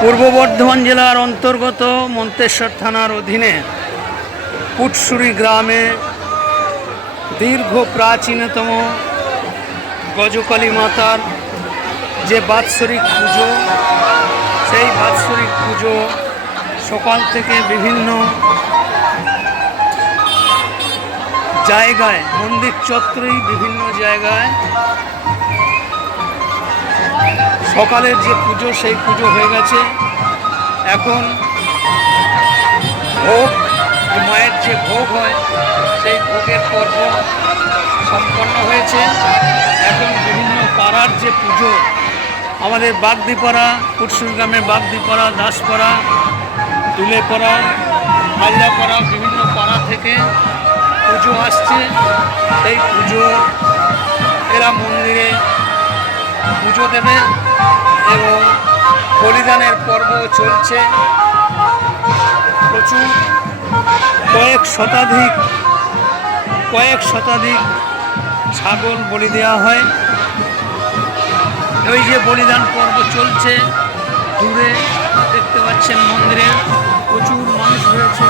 পূর্ব বর্ধমান জেলার অন্তর্গত মন্তেশ্বর থানার অধীনে কুটসুরি গ্রামে দীর্ঘ প্রাচীনতম গজকালী মাতার যে বাৎসরিক পুজো, সেই বাৎসরিক পুজো সকাল থেকে বিভিন্ন জায়গায়, মন্দির চত্বরেই বিভিন্ন জায়গায় সকালের যে পুজো, সেই পুজো হয়ে গেছে। এখন ভোগ, মায়ের যে ভোগ হয়, সেই ভোগের পর্ব সম্পন্ন হয়েছে। এখন বিভিন্ন পাড়ার যে পুজো, আমাদের বাগদিপাড়া, কুটসুরি গ্রামের বাগদিপাড়া, দাসপাড়া, দুলেপাড়া, হালদাপাড়া, বিভিন্ন পাড়া থেকে পুজো আসছে। সেই পুজো এরা মন্দিরে পুজো দেবে এবং বলিদানের পর্ব চলছে। প্রচুর কয়েক শতাধিক ছাগল বলি দেওয়া হয়। ওই যে বলিদান পর্ব চলছে, দূরে দেখতে পাচ্ছেন মন্দিরে প্রচুর মানুষ রয়েছে।